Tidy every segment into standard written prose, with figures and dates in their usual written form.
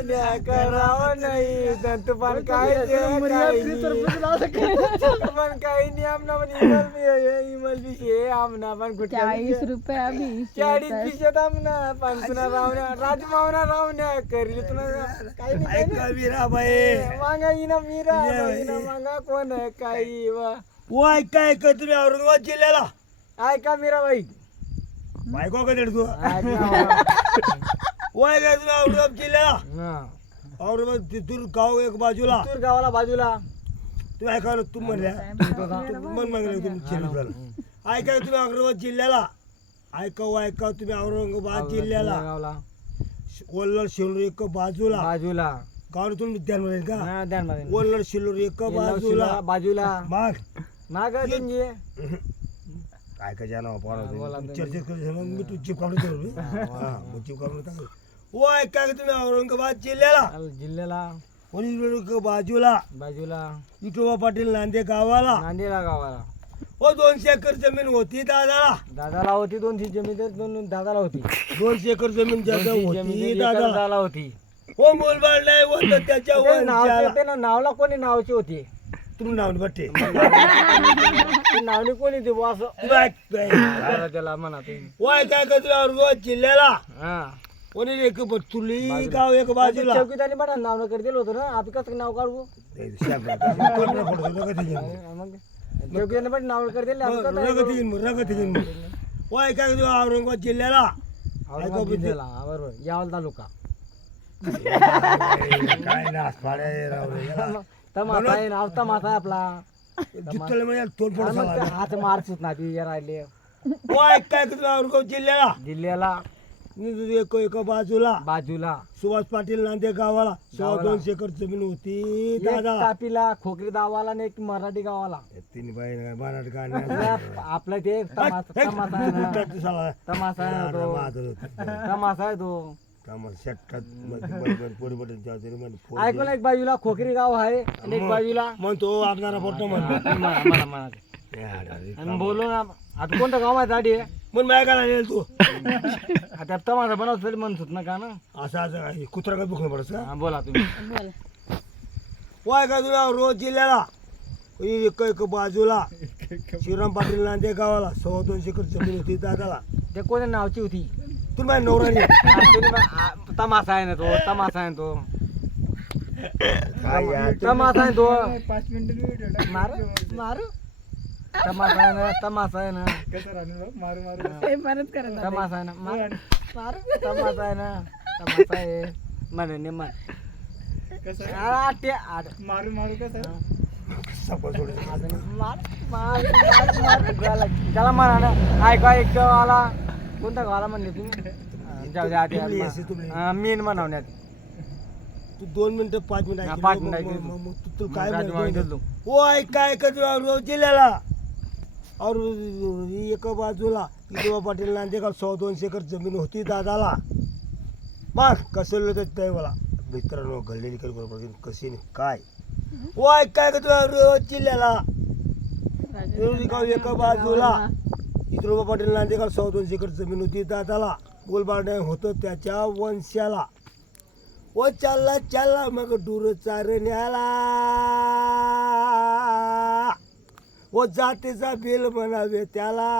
सोन्या करावं नाही तू पण काय पण काही नियम ना पण इमल विषय आमना पण कुठे 40 रुपये आम्ही 40 पिशे आमना पण तुला रावण्या राजमावना रावण्या करली तुला काही नाही मागा इना मीरा इना मागा कोण आहे काही वाय काय कर तुम्ही औरंगाबाद जिल्ह्याला ऐका मीराबाई बायको का तू ऐका वाय काय तुम्ही औरंगाबाद जिल्ह्याला औरंगाबाद तिथून गाव एक बाजूला तूर गावाला बाजूला तुम्ही ऐका तू म्हणल्या मन मागले तुम्ही चिल्लू झालं ऐका तुम्ही औरंगाबाद जिल्ह्याला ऐका तुम्ही औरंगाबाद जिल्ह्याला गावाला वल्लड शिल्लोर एक बाजूला बाजूला गावाला तुम्ही ध्यानमध्ये आहे का हा ध्यान मध्ये वल्लड शिल्लोर एक बाजूला बाजूला मग माग तुमची काय काय जाणं बोला तुम्ही. चर्चेत करू मी तू चिप काढून देऊ मग चिप काढून टाकू ओ ऐका तुम्ही औरंगाबाद जिल्ह्याला जिल्ह्याला वल्लड बाजूला बाजूला विठोबा पाटील नांदे गावाला नांदेडा गावाला ओ 200 एकर जमीन होती दादाला दादाला होती 2 जमीन तर 2 दादाला होती 200 एकर जमीन जागा 2 होती जमीन दादाला दादाला होती हो मोलबाळ नाही होत त्याच्या ते नावचे ते ना नावला कोणी नावची होती तुम्ही नाव बट्टे ते नावनी कोणी ते बुवा असं जरा त्याला म्हणा तुम्ही वाय काय करतो औरंगाबाद जिल्ह्याला हा कोणी एक तुली गाव एक बाजूला चौकीदारी बघा नाव कर दिलं होतं ना आपण कसं नाव काढू मग चौकीदारी पण नाव कर दिले वाय काय करतो औरंगाबाद जिल्ह्याला बरोबर यावल तालुका काय नास पाड्या तमाशा आहे नाव तमाशा आहे आपला जुत्तले म्हणजे तोंड पडत हात मारसूत ना ती राहिले वाय काय करतो औरंगाबाद जिल्ह्याला जिल्ह्याला एक बाजूला बाजूला सुभाष पाटील नांदे गावाला 200 एकर जमीन होती एक दादा तापीला खोकरी गावाला आणि एक मराठी गावाला तिन्ही बाई मराठ गाणं आपलं ते तमाशा आहे ना. तमाशा आहे तो तमाशा आहे तो ऐकून एक बाजूला खोकरी गाव आहे आणि एक बाजूला म्हणतो आपणारा फोटो म्हणतो म्हणा म्हणा आणि बोलू ना आता कोणतं गाव आहे आधी मग माय का नाही तू आता तमाशा बनवतो तरी म्हणतो ना का ना असं कुत्रा का दुखणं पडत का हा, बोला तुम्ही वाय का तुला रोज जिल्ह्याला एक बाजूला श्रीराम पाटील नांदे गावाला 250 एकर जमीन होती दादाला ते कोणी नावची होती तुम्ही माझ्या नवराने तमाशा आहे ना तो तमाशा आहे तो तमाशा आहे तो 5 मिनिटं मारू मारू तमाशा आहे ना तमाशा आहे ना कसं राहणार मारू मारू हे परत करा दादा. तमाशा आहे ना मारू तमाशा आहे ना तमाशा आहे म्हणे म्हण कसं आटे आट मारू मारू कसं त्याला म्हणा ना ऐका एक गावाला कोणत्या गावाला म्हणले तुम्ही जाऊ द्या आधी मीन म्हणवण्यात तू 2 मिनिटं 5 मिनिटं हा, ऐकलं. 5 मिनिटं ऐकलं. मग तू काय राजमावी म्हणतो? दिलो. ओ काय करतो रोज जिल्ह्याला और एक बाजूला विठोबा पाटील नांदेगाव 200 एकर जमीन होती दादाला मग कसं लोक मला मित्रांनो घडलेली कशी नाही काय वाय काय करतो रोज जिल्ह्याला गाव एका बाजूला विठोबा पाटील नांदेगाव 200 एकर जमीन होती दादाला गोलबारणे होतं त्याच्या वंशाला ओ चालला चालला मग डूर चारण्याला ओ जातीचा बिल म्हणावे त्याला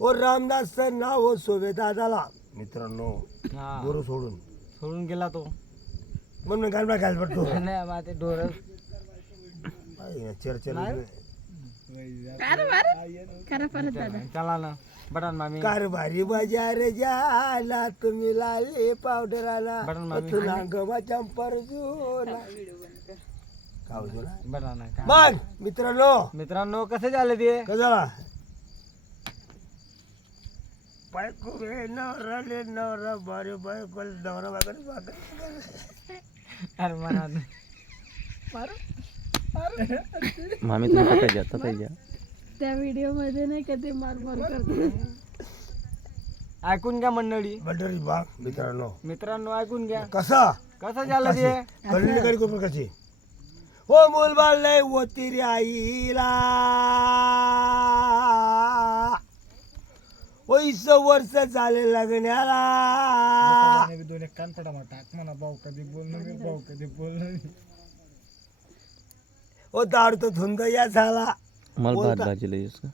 ओ रामदासचं नाव सोवे दादाला मित्रांनो हा. डोर सोडून सोडून गेला तो म्हणून गाणं घाल पडतो नाही बा ते डोर चर्चा करा परत दादा. चला ना बटन मामी कारभारी बाजार जाला तुम्ही लाले पावडर आला बटन मामी. तुला गवा चंपर जुला बटन आहे का? मग मित्रांनो मित्रांनो कसे झाले ते कशाला बायको रे नवरा ले नवरा बारे बायको नवरा बागड अरे म्हणा मामी तुम्ही टाकायचे आता पाहिजे त्या व्हिडिओ मध्ये नाही का ते मार मार करते ऐकून घ्या मंडळी बंडरी बाग मित्रांनो मित्रांनो ऐकून घ्या कसा कसं झालं ते कळली करी कोण कशी हो मुलबाळ लय होती रे आईला वर्ष झाले लग्नाला. आणि बी दोन एक कान फटामा टाक म्हणा भाऊ कधी बोलणं मी भाऊ कधी बोलणं मी. दारू तर धुंद या झाला मला भात बोलता. भाजीला येस का